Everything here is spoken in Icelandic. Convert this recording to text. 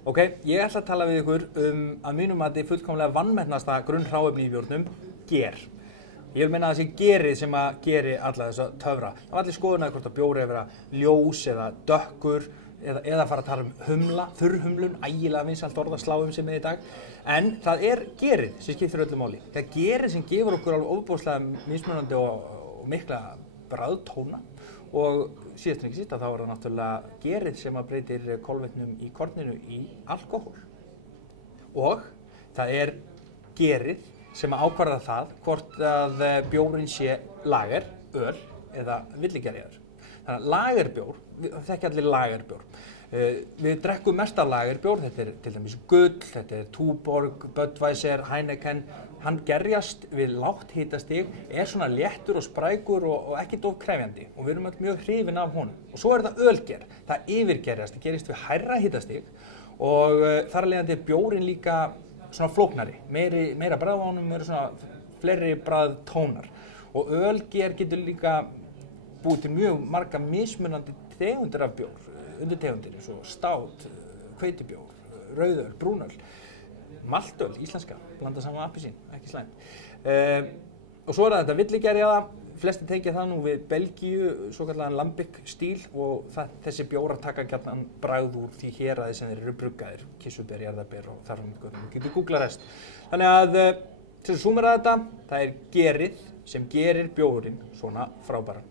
Ok, ég ætla að tala við ykkur að mínum mati fullkomlega vannmennasta grunnhráefni í bjórnum, ger. Ég vil meina að það sé gerið sem að geri alla þessa töfra. Það var allir skoðunar hvort að bjóri að vera ljós eða dökkur eða fara að tala humla, þurrhumlun, ægilega vinsælt orð að slá sig með í dag. En það er gerið sem skiptir öllu máli. Það er gerið sem gefur okkur alveg ofboðslega mismunandi og mikla bragðtóna. Og síðast en ekki síst að þá er það náttúrulega gerið sem að breytir kolvetnum í korninu í alkohól. Og það er gerið sem að ákvarða það hvort að bjórinn sé lager, öl eða villigerjaður. Þannig að lagerbjór, það þekki allir lagerbjór. Við drekkum mest af lagerbjór, þetta er til dæmis Gull, þetta er Tuborg, Budweiser, Heineken. Hann gerjast við lágt hitastig, er svona léttur og sprækur og ekkert of krefjandi og við erum öll mjög hrifin af honum. Og svo er það ölger, það yfirgerjast, það gerist við hærra hitastig og þar af leiðandi er bjórinn líka svona flóknari, meira bragð á honum, svona fleiri bragðtónar. Og ölger getur líka búið til mjög marga mismunandi tegundir af bjór, undirtegundir eins og stát, hveitibjór, rauðöl, brúnöl. Maltöl, íslenska, blanda saman appelsín, ekki slæmt. Og svo er þetta villigerjaða, flesti tengja það nú við Belgíu, svo kallaðan lambic stíl og þessi bjórar taka gjarnan bragð úr því héraði sem þeir eru bruggaðir, kissuber, jarðarber og þar fram eftir götunum, getur googlað rest. Þannig að til að súmera þetta, það er gerið sem gerir bjórinn svona frábæran.